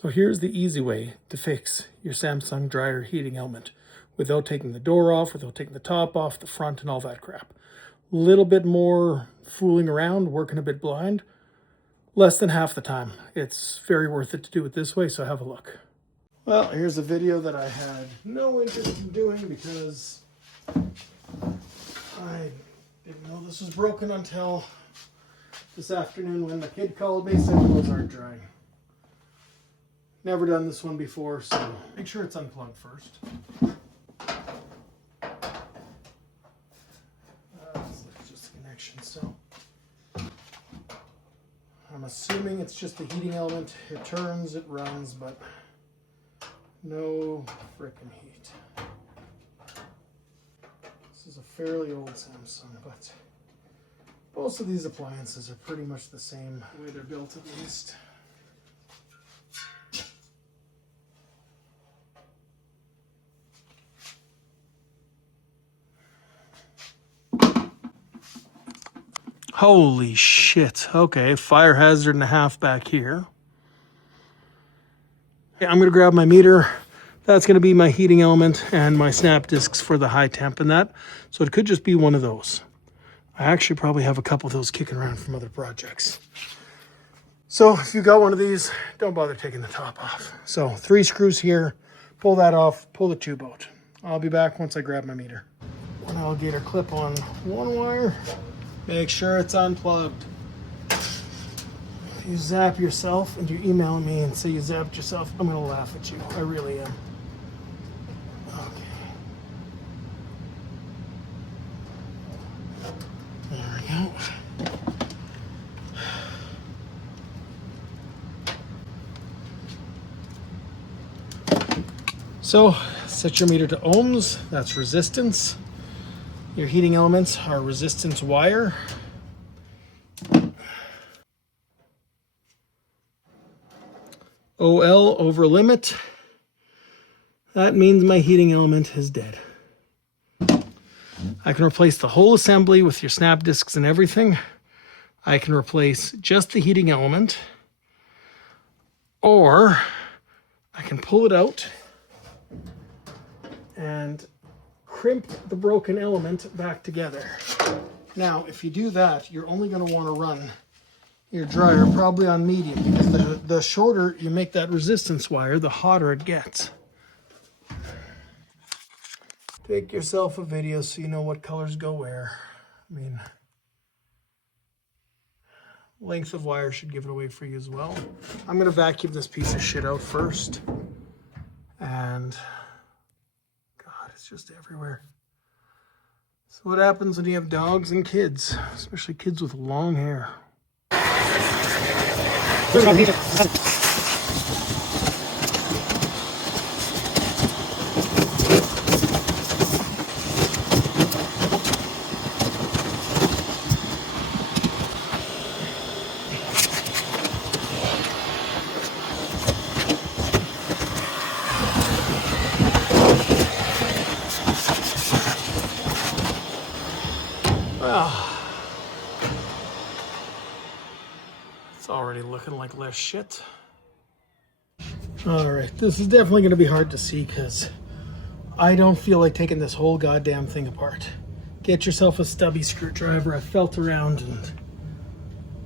So here's the easy way to fix your Samsung dryer heating element without taking the door off, without taking the top off, the front, and all that crap. A little bit more fooling around, working a bit blind, less than half the time. It's very worth it to do it this way, so have a look. Well, here's a video that I had no interest in doing because I didn't know this was broken until this afternoon when the kid called me saying the clothes aren't drying. Never done this one before, so make sure it's unplugged first. It's just a connection, so I'm assuming it's just the heating element. It turns, it runs, but no frickin' heat. This is a fairly old Samsung, but most of these appliances are pretty much the same way they're built, at least. Holy shit. Okay, fire hazard and a half back here. Okay, I'm going to grab my meter. That's going to be my heating element and my snap discs for the high temp and that. So it could just be one of those. I actually probably have a couple of those kicking around from other projects. So if you got one of these, don't bother taking the top off. So 3 screws here, pull that off, pull the tube out. I'll be back once I grab my meter. One alligator clip on one wire. Make sure it's unplugged. If you zap yourself and you're emailing me and say you zapped yourself, I'm gonna laugh at you. I really am. Okay. There we go. So, set your meter to ohms. That's resistance. Your heating elements are resistance wire. OL over limit. That means my heating element is dead. I can replace the whole assembly with your snap discs and everything. I can replace just the heating element, or I can pull it out and crimp the broken element back together. Now, if you do that, you're only going to want to run your dryer probably on medium, because the shorter you make that resistance wire, the hotter it gets. Take yourself a video so you know what colors go where. I mean, length of wire should give it away for you as well. I'm going to vacuum this piece of shit out first. And it's just everywhere. So what happens when you have dogs and kids, especially kids with long hair? It's already looking like less shit. All right, this is definitely going to be hard to see because I don't feel like taking this whole goddamn thing apart. Get yourself a stubby screwdriver. I felt around and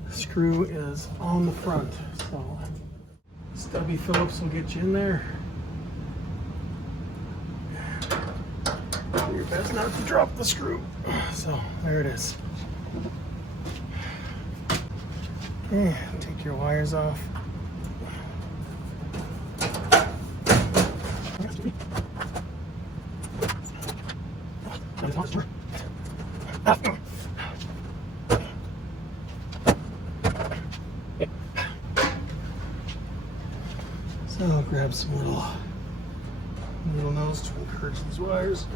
the screw is on the front. So stubby Phillips will get you in there. Do your best not to drop the screw. So there it is. Okay, take your wires off. So I'll grab some little nose to encourage these wires.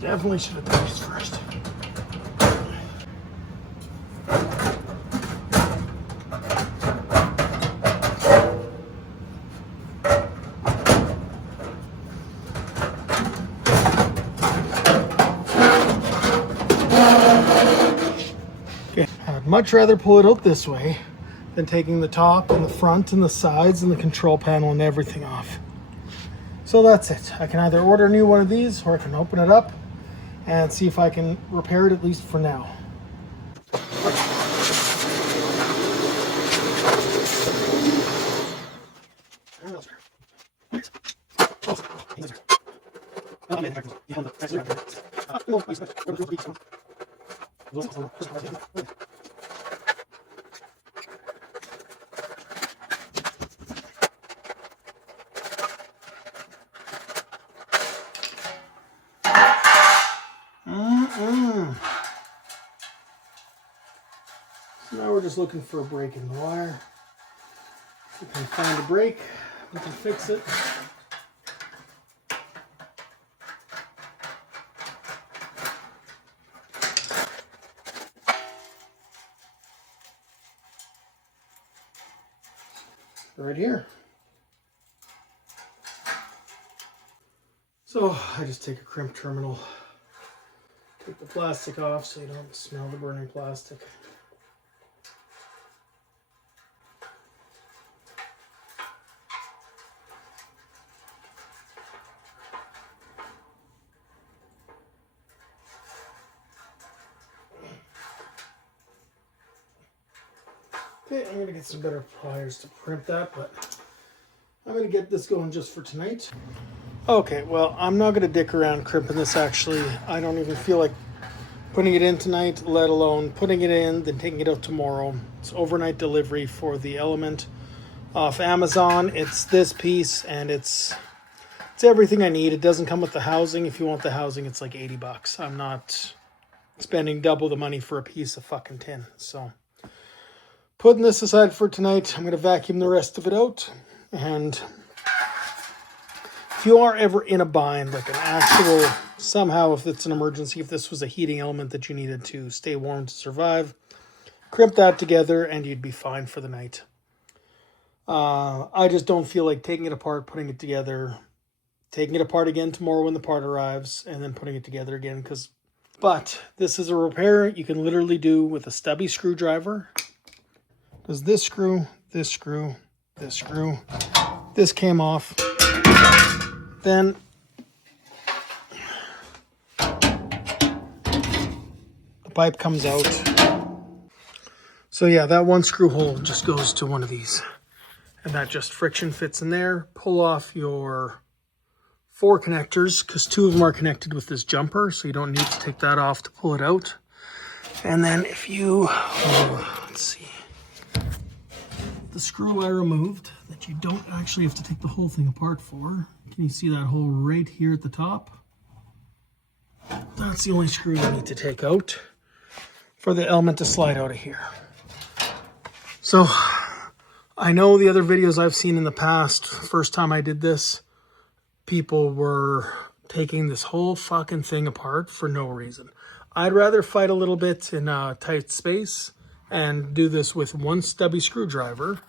Definitely should have done these first. Okay, I'd much rather pull it out this way than taking the top and the front and the sides and the control panel and everything off. So that's it. I can either order a new one of these or I can open it up and see if I can repair it, at least for now. So now we're just looking for a break in the wire. If we can find a break, we can fix it. Right here. So I just take a crimp terminal, take the plastic off so you don't smell the burning plastic. Okay, I'm gonna get some better pliers to crimp that, but I'm gonna get this going just for tonight. Okay, well, I'm not gonna dick around crimping this actually. I don't even feel like putting it in tonight, let alone putting it in, then taking it out tomorrow. It's overnight delivery for the Element off Amazon. It's this piece and it's everything I need. It doesn't come with the housing. If you want the housing, it's like 80 bucks. I'm not spending double the money for a piece of fucking tin. So putting this aside for tonight, I'm going to vacuum the rest of it out. And if you are ever in a bind, like an actual, somehow if it's an emergency, if this was a heating element that you needed to stay warm to survive, crimp that together and you'd be fine for the night. I just don't feel like taking it apart, putting it together, taking it apart again tomorrow when the part arrives, and then putting it together again. But this is a repair you can literally do with a stubby screwdriver. Does this screw, this screw, this screw. This came off. Then the pipe comes out. So yeah, that one screw hole just goes to one of these. And that just friction fits in there. Pull off your 4 connectors, because 2 of them are connected with this jumper, so you don't need to take that off to pull it out. And then if you, let's see, the screw I removed that you don't actually have to take the whole thing apart for. Can you see that hole right here at the top? That's the only screw you need to take out for the element to slide out of here. So I know the other videos I've seen in the past, first time I did this, people were taking this whole fucking thing apart for no reason. I'd rather fight a little bit in a tight space and do this with one stubby screwdriver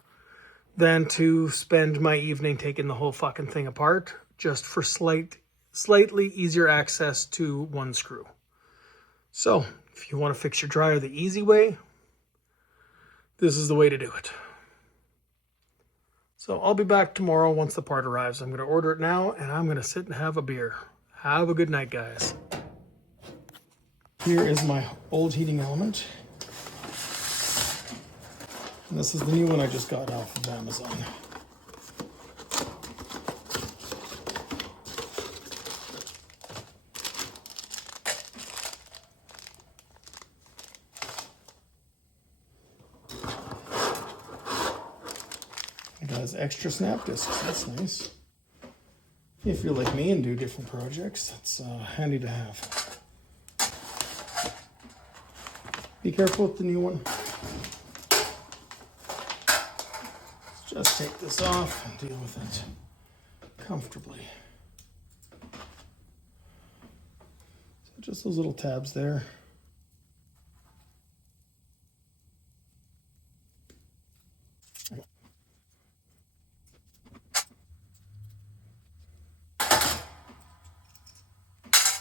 than to spend my evening taking the whole fucking thing apart just for slightly easier access to one screw. So if you want to fix your dryer the easy way, this is the way to do it. So I'll be back tomorrow once the part arrives. I'm going to order it now and I'm going to sit and have a beer. Have a good night, guys. Here is my old heating element. And this is the new one I just got off of Amazon. It has extra snap discs, that's nice. If you're like me and do different projects, that's handy to have. Be careful with the new one. Just take this off and deal with it comfortably. So just those little tabs there.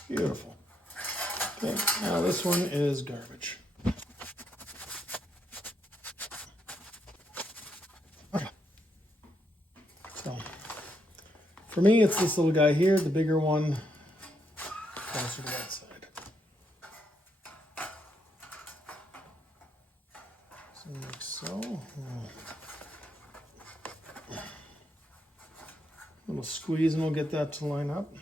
Beautiful. Okay, now this one is garbage. For me, it's this little guy here, the bigger one, closer to that side. So like so. A little squeeze and we'll get that to line up.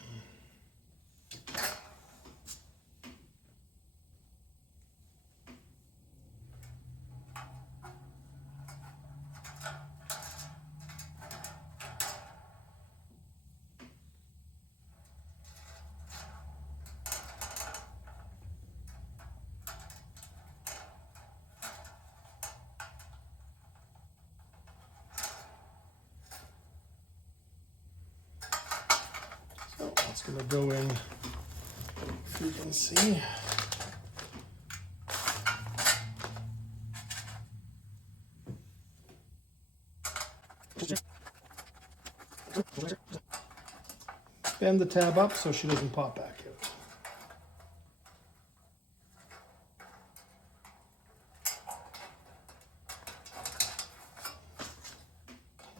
So it's going to go in, if you can see. Bend the tab up so she doesn't pop back out.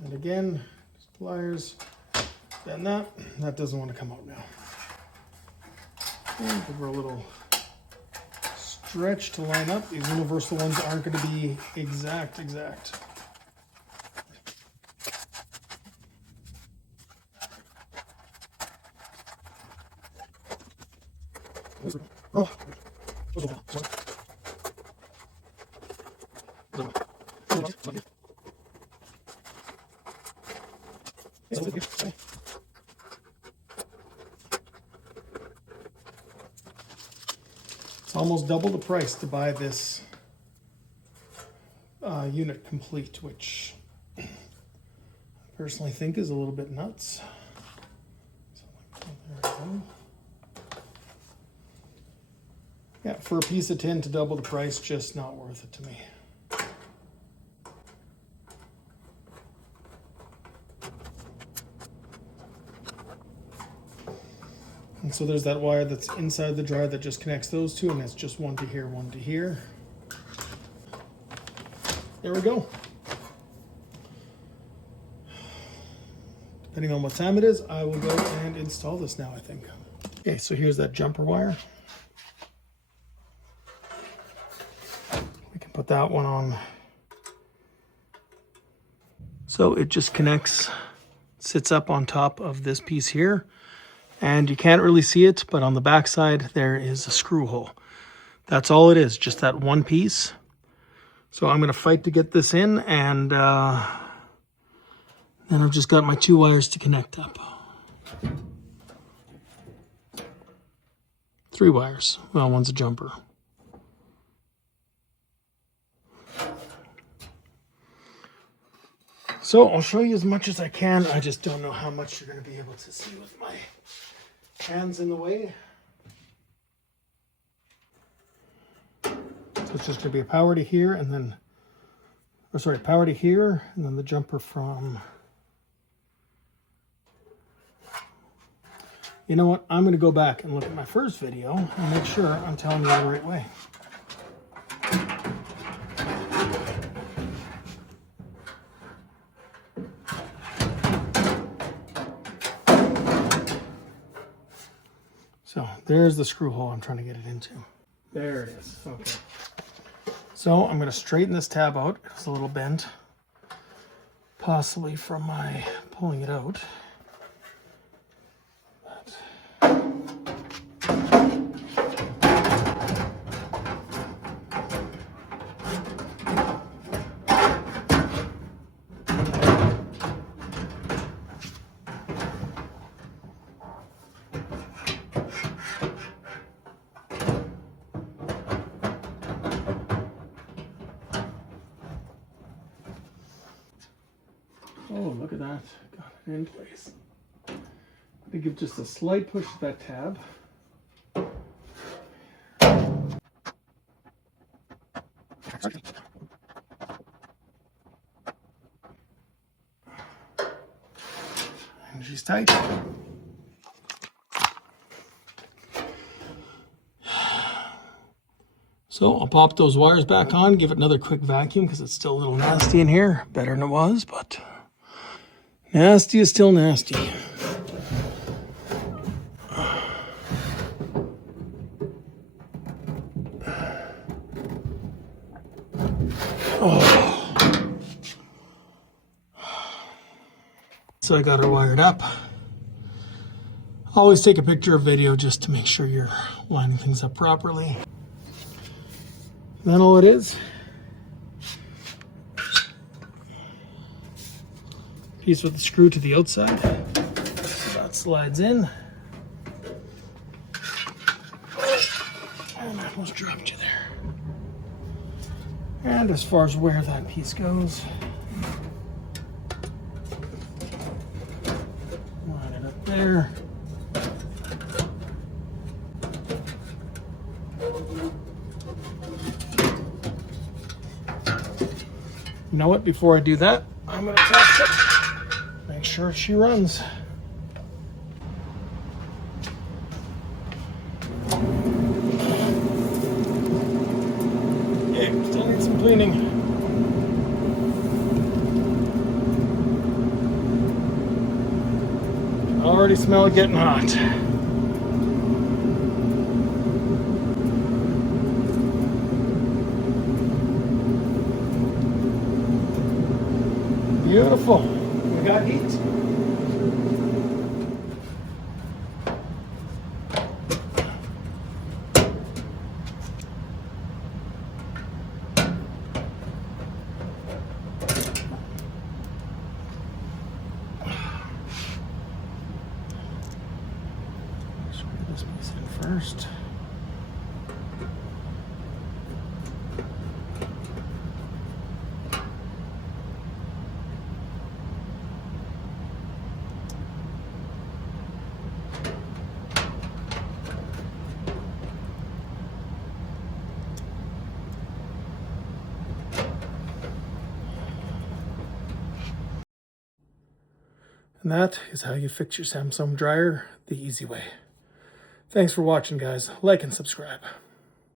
And again, just pliers, bend that. That doesn't want to come out now. And give her a little stretch to line up. These universal ones aren't going to be exact. Oh. It's almost double the price to buy this unit complete, which I personally think is a little bit nuts. So, there we go. Yeah, for a piece of tin to double the price, just not worth it to me. And so there's that wire that's inside the dryer that just connects those two, and it's just one to here, one to here. There we go. Depending on what time it is, I will go and install this now, I think. Okay, so here's that jumper wire. We can put that one on. So it just connects, sits up on top of this piece here. And you can't really see it, but on the back side, there is a screw hole. That's all it is, just that one piece. So I'm gonna fight to get this in, and then I've just got my two wires to connect up. 3 wires, well, one's a jumper. So I'll show you as much as I can. I just don't know how much you're gonna be able to see with my hands in the way. So it's just going to be a power to here and then, power to here and then the jumper from, you know what, I'm going to go back and look at my first video and make sure I'm telling you the right way. So there's the screw hole I'm trying to get it into. There it is. Okay. So I'm going to straighten this tab out. It's a little bent, possibly from my pulling it out. Oh, look at that. Got it in place. I give just a slight push to that tab. And she's tight. So I'll pop those wires back on, give it another quick vacuum because it's still a little nasty in here. Better than it was, but nasty is still nasty. Oh. So I got her wired up. Always take a picture or video just to make sure you're lining things up properly. Then all it is, piece with the screw to the outside. So that slides in. And I almost dropped you there. And as far as where that piece goes, line it up there. You know what? Before I do that, I'm going to test it. Make sure she runs. Okay, still need some cleaning. Already smell it getting hot. Beautiful. We got heat. Screw this piece in first. And that is how you fix your Samsung dryer the easy way. Thanks for watching, guys. Like and subscribe.